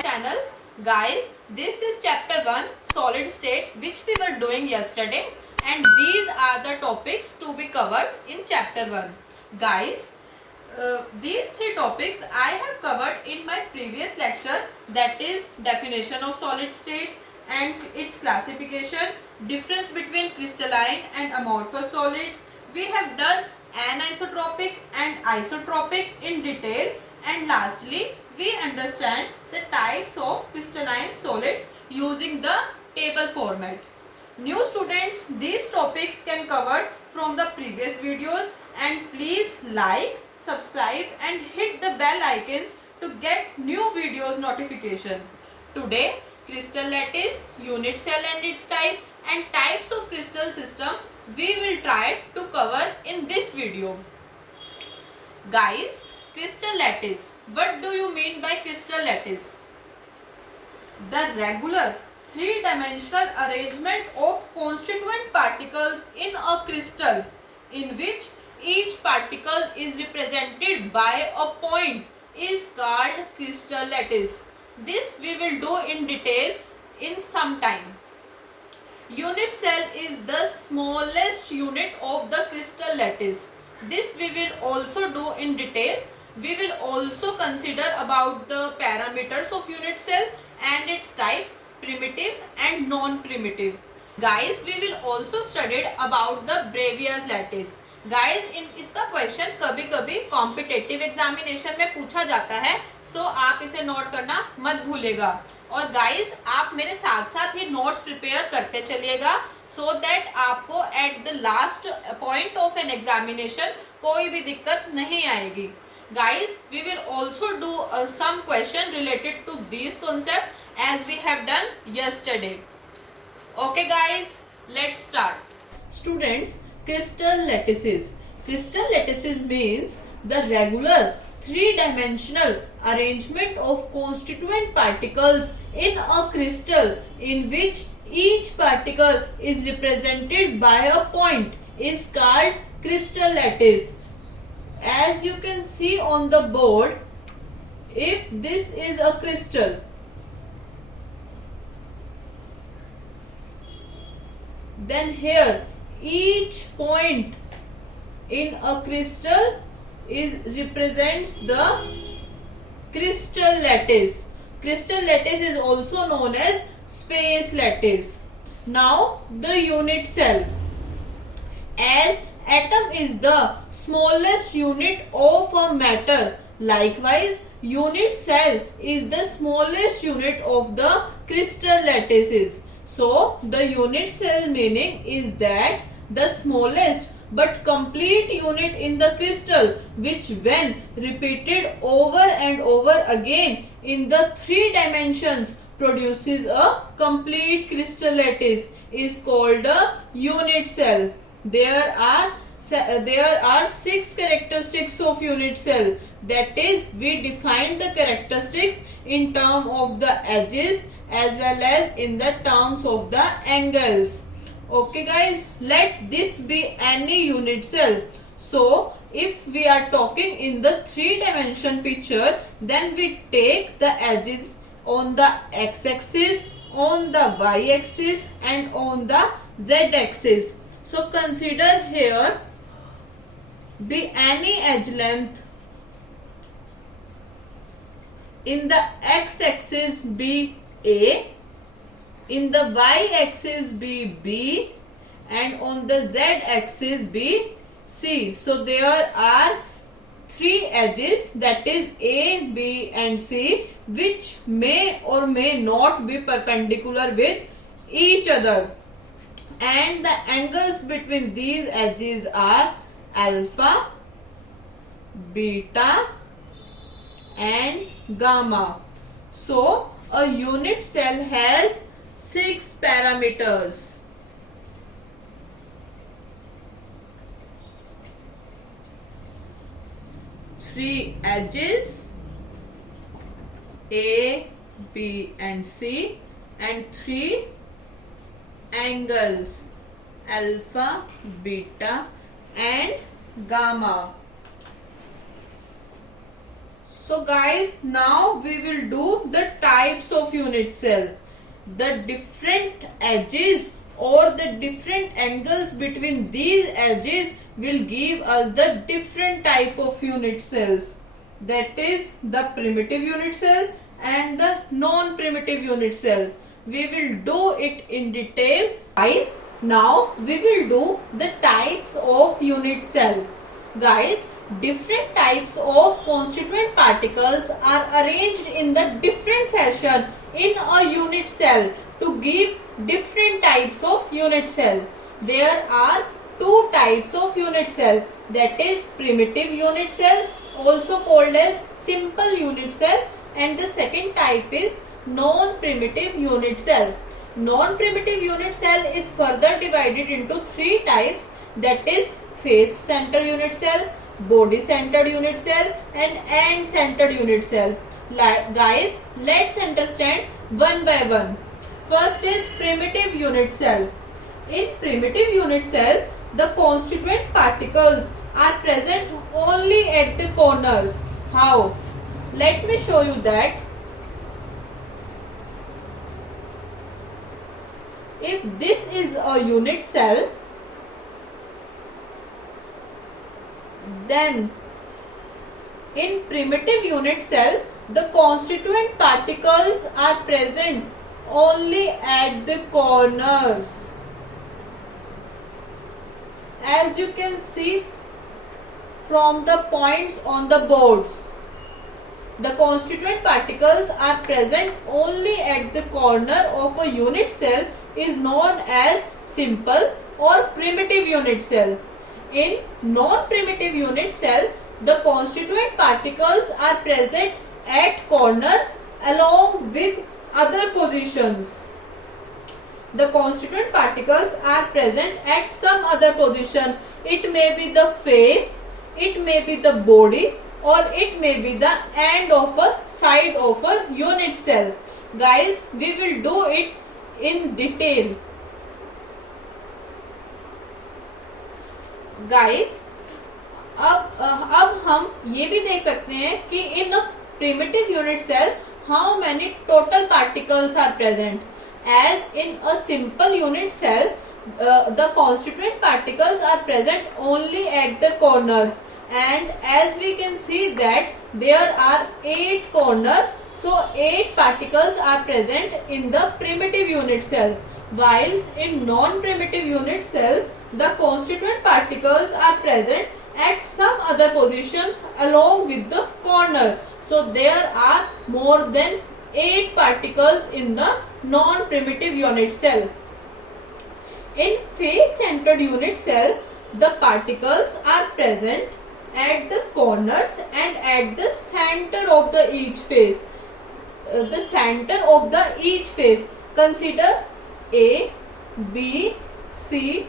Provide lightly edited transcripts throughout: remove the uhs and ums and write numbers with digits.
channel. Guys, this is chapter 1 solid state which we were doing yesterday, and these are the topics to be covered in chapter 1. Guys, these three topics I have covered in my previous lecture, that is definition of solid state and its classification, difference between crystalline and amorphous solids. We have done anisotropic and isotropic in detail, and lastly we understand the types of crystalline solids using the table format. New students, these topics can cover from the previous videos, and please like, subscribe and hit the bell icons to get new videos notification. Today, crystal lattice, unit cell and its type, and types of crystal system we will try to cover in this video. Guys, crystal lattice. What do you mean by crystal lattice? The regular three-dimensional arrangement of constituent particles in a crystal, in which each particle is represented by a point, is called crystal lattice. This we will do in detail in some time. Unit cell is the smallest unit of the crystal lattice. This we will also do in detail. We will also consider about the parameters of unit cell and its type, primitive and non-primitive. Guys, we will also study about the Bravais lattice. Guys इसका question कभी कभी competitive examination में पूछा जाता है, सो आप इसे note करना मत भूलेगा. और गाइज आप मेरे साथ साथ ही नोट्स प्रिपेयर करते चलिएगा, सो दैट आपको at the last point of an examination कोई भी दिक्कत नहीं आएगी. Guys we will also do some question related to this concept as we have done yesterday. Okay guys, let's start. Students, crystal lattices. Crystal lattices means the regular three-dimensional arrangement of constituent particles in a crystal, in which each particle is represented by a point, is called crystal lattice. As you can see on the board, if this is a crystal, then here each point in a crystal represents the crystal lattice. Crystal lattice is also known as space lattice. Now the unit cell. As atom is the smallest unit of a matter, likewise unit cell is the smallest unit of the crystal lattices. So the unit cell meaning is that the smallest but complete unit in the crystal, which when repeated over and over again in the three dimensions produces a complete crystal lattice, is called a unit cell. There are 6 characteristics of unit cell. That is, we define the characteristics in terms of the edges as well as in the terms of the angles. Okay guys, let this be any unit cell. So if we are talking in the 3-dimension picture, then we take the edges on the x-axis, on the y-axis and on the z-axis. So consider here be any edge length. In the x-axis be A, in the y-axis be B, and on the z-axis be C. So there are 3 edges, that is A, B and C, which may or may not be perpendicular with each other, and the angles between these edges are alpha, beta and gamma. So a unit cell has 6 parameters. Three edges A, B and C, and 3 angles alpha, beta and gamma. So guys, now we will do the type types of unit cell. The different edges or the different angles between these edges will give us the different type of unit cells. That is the primitive unit cell and the non-primitive unit cell. We will do it in detail. Guys, now we will do the types of unit cell. Guys, different types of constituent particles are arranged in the different fashion in a unit cell to give different types of unit cell. There are two types of unit cell, that is primitive unit cell, also called as simple unit cell, and the second type is non-primitive unit cell. Non-primitive unit cell is further divided into three types, that is face centered unit cell, body centered unit cell, and end centered unit cell. Guys, let's understand one by one. First is primitive unit cell. In primitive unit cell, the constituent particles are present only at the corners. How? Let me show you that. If this is a unit cell, then in primitive unit cell, the constituent particles are present only at the corners. As you can see from the points on the boards, the constituent particles are present only at the corner of a unit cell is known as simple or primitive unit cell. In non-primitive unit cell, the constituent particles are present at corners along with other positions. The constituent particles are present at some other position. It may be the face, it may be the body, or it may be the end of a side of a unit cell. Guys, we will do it in detail. Guys, अब हम ये भी देख सकते हैं कि in a primitive unit cell how many total particles are present. As in a simple unit cell, the constituent particles are present only at the corners, and as we can see that there are 8 corners, so 8 particles are present in the primitive unit cell, while in non-primitive unit cell the constituent particles are present at some other positions along with the corner. So there are more than 8 particles in the non-primitive unit cell. In face-centered unit cell, the particles are present at the corners and at the center of the each face. The center of the each face. Consider A, B, C,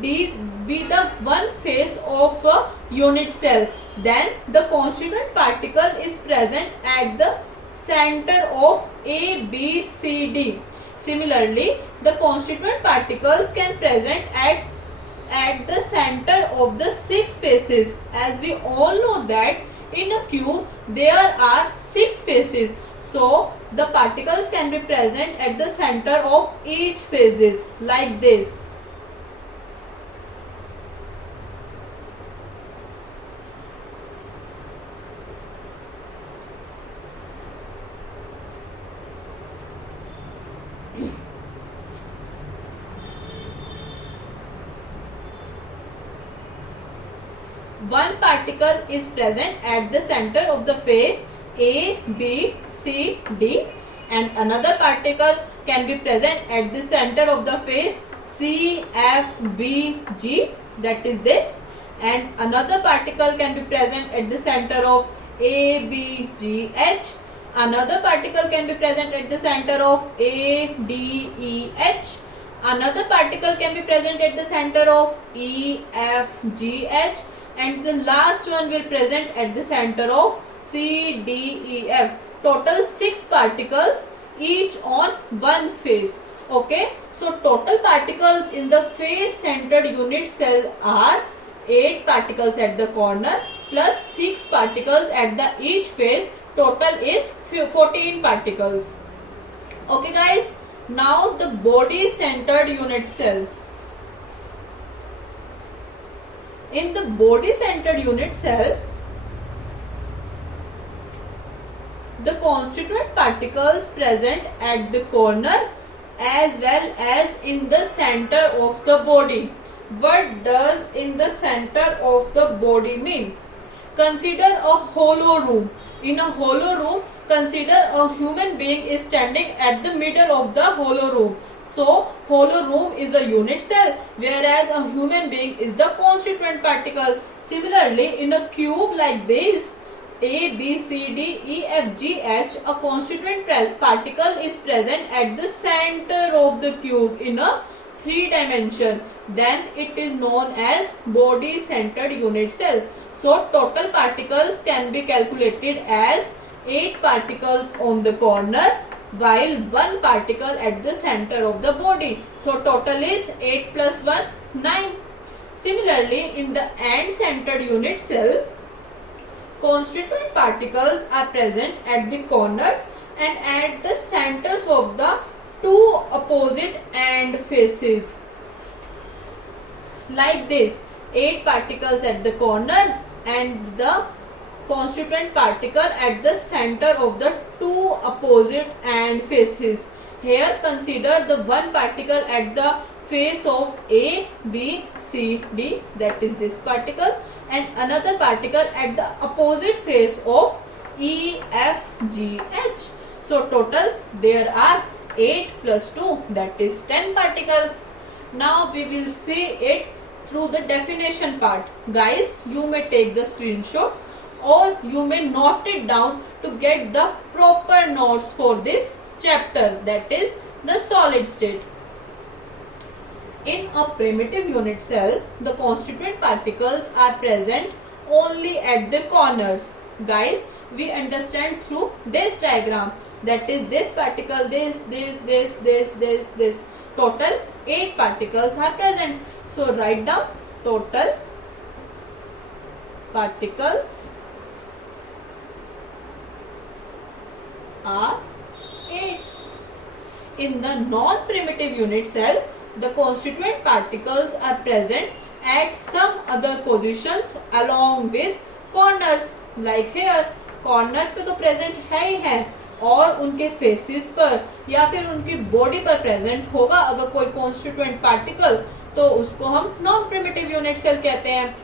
D be the one face of a unit cell. Then the constituent particle is present at the center of A, B, C, D. Similarly, the constituent particles can present at the center of the 6 faces. As we all know that in a cube there are 6 faces. So the particles can be present at the center of each faces like this. One particle is present at the center of the face A, B, C, D, and another particle can be present at the center of the face C, F, B, G, that is this, and another particle can be present at the center of A, B, G, H. Another particle can be present at the center of A, D, E, H. Another particle can be present at the center of E, F, G, H. And the last one will present at the center of C, D, E, F. Total 6 particles each on one face. Okay. So total particles in the face centered unit cell are 8 particles at the corner plus 6 particles at the each face. Total is 14 particles. Okay guys, now the body centered unit cell. In the body centered unit cell, the constituent particles present at the corner as well as in the center of the body. What does in the center of the body mean? Consider a hollow room. In a hollow room, consider a human being is standing at the middle of the hollow room. So, hollow room is a unit cell, whereas a human being is the constituent particle. Similarly, in a cube like this, A, B, C, D, E, F, G, H, a constituent particle is present at the center of the cube in a 3 dimension. Then it is known as body centered unit cell. So total particles can be calculated as 8 particles on the corner while 1 particle at the center of the body. So total is 8 plus 1, 9. Similarly, in the end centered unit cell, constituent particles are present at the corners and at the centers of the 2 opposite end faces. Like this, 8 particles at the corner and the constituent particle at the center of the 2 opposite end faces. Here consider the 1 particle at the face of A, B, C, D, that is this particle, and another particle at the opposite face of E, F, G, H. So total there are 8 plus 2, that is 10 particle. Now we will see it through the definition part. Guys, you may take the screenshot or you may note it down to get the proper notes for this chapter, that is the solid state. In a primitive unit cell, the constituent particles are present only at the corners. Guys, we understand through this diagram, that is this particle, this. Total 8 particles are present. So write down total particles are 8. In the non-primitive unit cell, the constituent particles are present at some other positions along with corners. Like here, corners पे तो present है ही है, और उनके faces पर या फिर उनकी बॉडी पर प्रेजेंट होगा अगर कोई कॉन्स्टिट्यूएंट पार्टिकल, तो उसको हम नॉन प्रिमिटिव यूनिट सेल कहते हैं.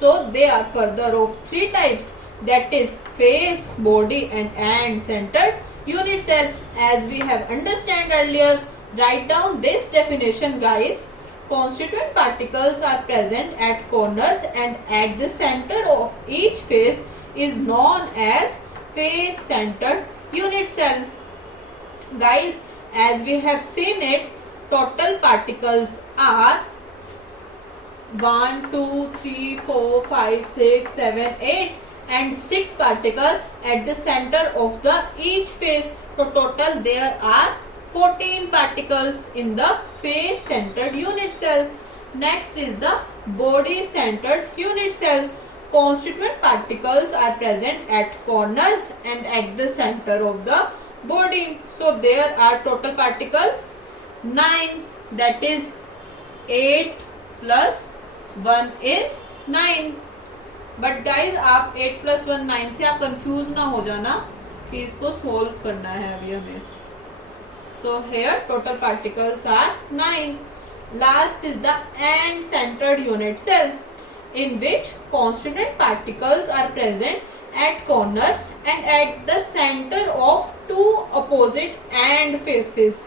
So they are further of 3 types, that is face, body and centred unit cell. As we have understand earlier, write down this definition guys. Constituent particles are present at corners and at the center of each face is known as face centered unit cell. Guys, as we have seen it, total particles are 1, 2, 3, 4, 5, 6, 7, 8 and 6 particle at the center of the each face. So total there are 14 particles in the face centered unit cell. Next is the body centered unit cell. Constituent particles are present at corners and at the center of the body. So there are total particles 9, that is 8 plus 1 is 9. But guys, आप 8 plus 1 9 से आप confuse ना हो जाना कि इसको solve करना है अभी हमें. So here total particles are 9. Last is the end centered unit cell, in which constituent particles are present at corners and at the center of 2 opposite end faces.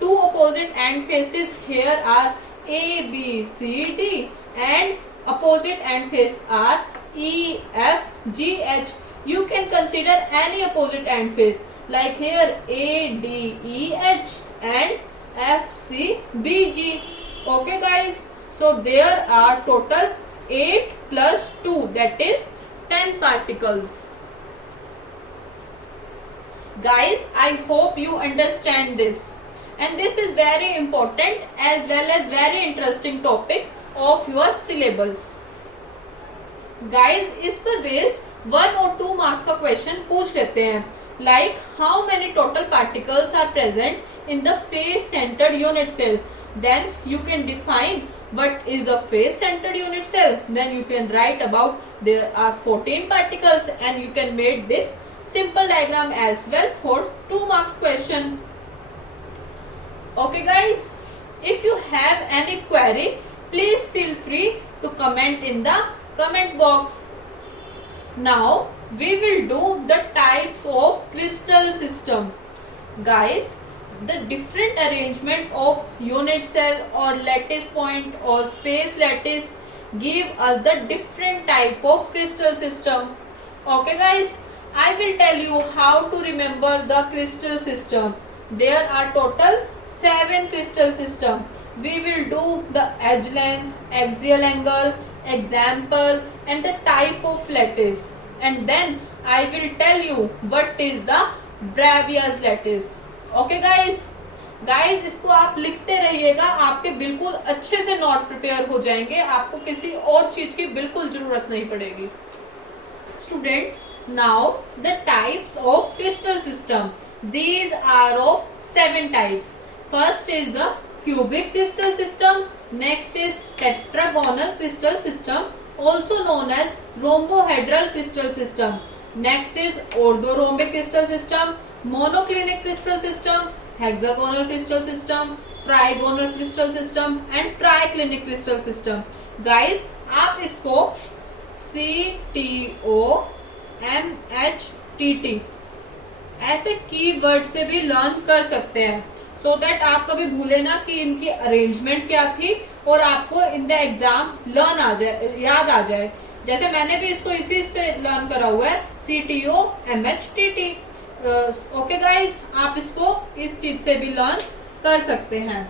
2 opposite end faces here are A, B, C, D, and opposite end face are E, F, G, H. You can consider any opposite end face, like here A, D, E, H and F, C, B, G. Okay guys, so there are total 8 plus 2, that is 10 particles. Guys, I hope you understand this, and this is very important as well as very interesting topic of your syllabus. Guys, इस पर based 1 और 2 marks का question पूछ लेते हैं. like how many total particles are present in the face-centered unit cell. Then you can define what is a face-centered unit cell. Then you can write about there are 14 particles, and you can make this simple diagram as well for 2 marks question. Okay guys, if you have any query, please feel free to comment in the comment box. Now we will do the types of crystal system. Guys, the different arrangement of unit cell or lattice point or space lattice give us the different type of crystal system. Okay guys, I will tell you how to remember the crystal system. There are total 7 crystal system. We will do the edge length, axial angle, example and the type of lattice, and then I will tell you what is the Bravais lattice. Okay guys, इसको आप लिखते रहिएगा, आपके बिल्कुल अच्छे से note prepare हो जाएंगे, आपको किसी और चीज की बिल्कुल जरूरत नहीं पड़ेगी. Students, now the types of crystal system. These are of 7 types. First is the cubic crystal system. Next is tetragonal crystal system, also known as rhombohedral crystal system. Next is orthorhombic crystal system, monoclinic crystal system, hexagonal crystal system, trigonal crystal system and triclinic crystal system. Guys, आप इसको CTOMHTT ऐसे keyword से भी learn कर सकते हैं, so that आप कभी भूले ना कि इनकी अरेंजमेंट क्या थी और आपको इन द एग्जाम लर्न आ जाए, याद आ जाए. जैसे मैंने भी इसको इसी से लर्न करा हुआ है, CTOMHTT. ओके गाइस, आप इसको इस चीज से भी लर्न कर सकते हैं.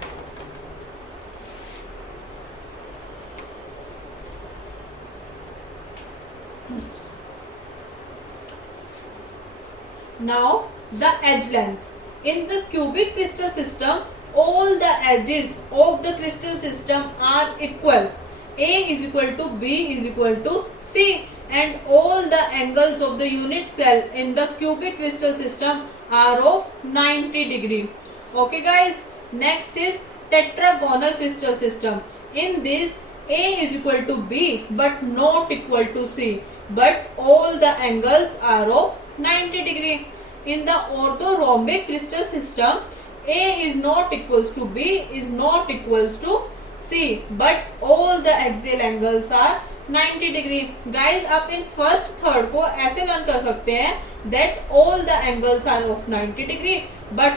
Now the edge length. In the cubic crystal system, all the edges of the crystal system are equal. A is equal to B is equal to C, and all the angles of the unit cell in the cubic crystal system are of 90 degree. Okay guys, next is tetragonal crystal system. In this, A is equal to B but not equal to C, but all the angles are of 90 degree. In the orthorhombic crystal system, A is not equals to B is not equals to C, but all the axial angles are 90 degree. Guys, आप in first third को ऐसे learn कर सकते हैं that all the angles are of 90 degree, but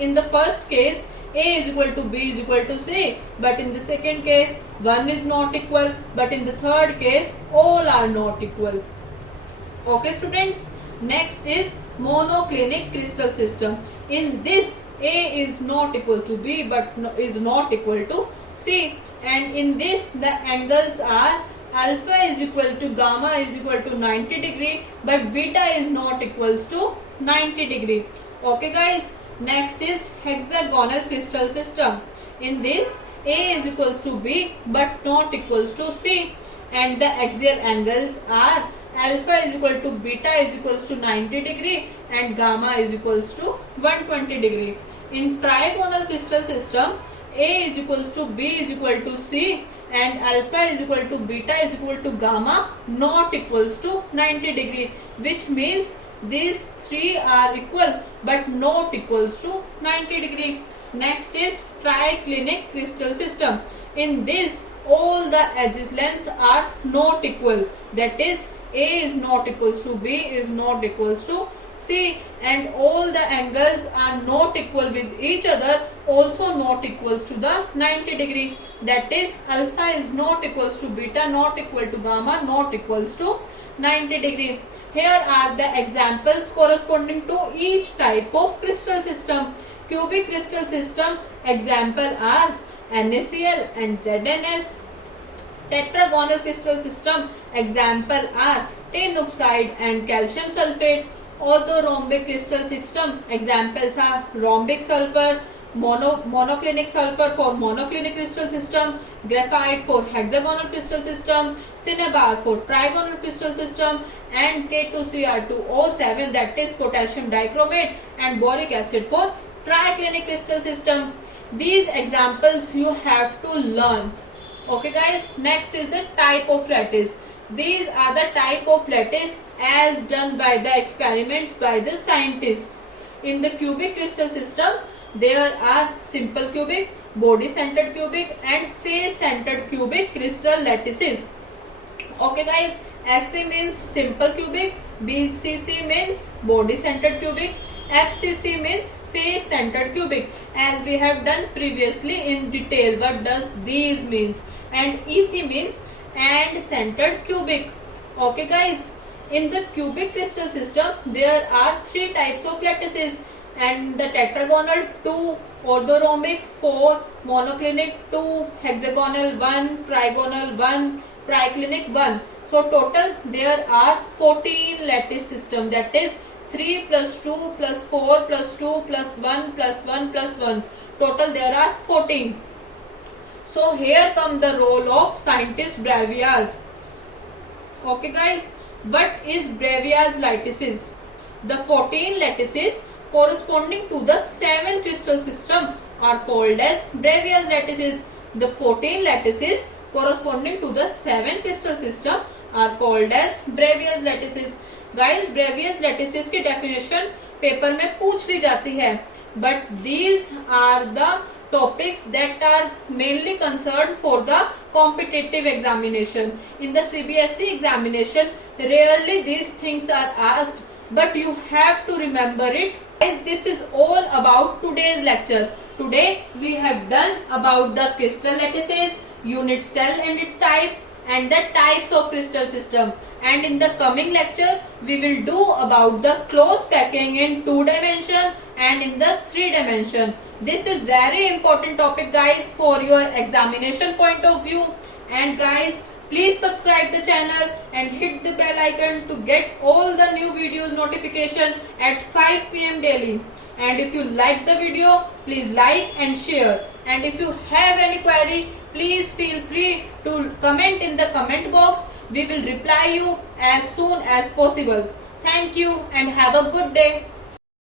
in the first case A is equal to B is equal to C, but in the second case one is not equal, but in the third case all are not equal. Okay students, next is monoclinic crystal system. In this, A is not equal to B but is not equal to C, and in this the angles are alpha is equal to gamma is equal to 90 degree but beta is not equals to 90 degree. Okay guys, next is hexagonal crystal system. In this, A is equals to B but not equals to C, and the axial angles are alpha is equal to beta is equals to 90 degree and gamma is equals to 120 degree. In trigonal crystal system, A is equals to B is equal to C and alpha is equal to beta is equal to gamma not equals to 90 degree, which means these three are equal but not equals to 90 degree. Next is triclinic crystal system. In this, all the edges length are not equal, that is A is not equals to B is not equals to C, and all the angles are not equal with each other, also not equals to the 90 degree, that is alpha is not equals to beta not equal to gamma not equals to 90 degree. Here are the examples corresponding to each type of crystal system. Cubic crystal system example are NaCl and ZnS. Tetragonal crystal system example are tin oxide and calcium sulfate. Orthorhombic crystal system examples are rhombic sulfur, monoclinic sulfur for monoclinic crystal system, graphite for hexagonal crystal system, cinnabar for trigonal crystal system, and K2Cr2O7, that is potassium dichromate, and boric acid for triclinic crystal system. These examples you have to learn. Okay guys, next is the type of lattice. These are the type of lattice as done by the experiments by the scientists. In the cubic crystal system, there are simple cubic, body centered cubic, and face centered cubic crystal lattices. Okay guys, SC means simple cubic, BCC means body centered cubics, FCC means face centered cubic, as we have done previously in detail what does these means, and EC means and centered cubic. Okay guys, in the cubic crystal system there are three types of lattices, and the tetragonal 2, orthorhombic 4, monoclinic 2, hexagonal 1, trigonal 1, triclinic 1. So total there are 14 lattice system, that is 3 plus 2 plus 4 plus 2 plus 1 plus 1 plus 1. Total there are 14. So here comes the role of scientist Bravais. Okay guys, what is Bravais lattices? The 14 lattices corresponding to the 7 crystal system are called as Bravais lattices. The 14 lattices corresponding to the 7 crystal system are called as Bravais lattices. Guys, Bravais lattices की definition paper में पूछ ली जाती है, but these are the topics that are mainly concerned for the competitive examination. In the CBSE examination, rarely these things are asked, but you have to remember it. This is all about today's lecture. Today we have done about the crystal lattices, unit cell and its types, and the types of crystal system. And in the coming lecture we will do about the close packing in 2 dimension and in the 3 dimension. This is very important topic guys for your examination point of view. And guys, please subscribe the channel and hit the bell icon to get all the new videos notification at 5 PM daily. And if you like the video, please like and share. And if you have any query, please feel free to comment in the comment box. We will reply you as soon as possible. Thank you and have a good day.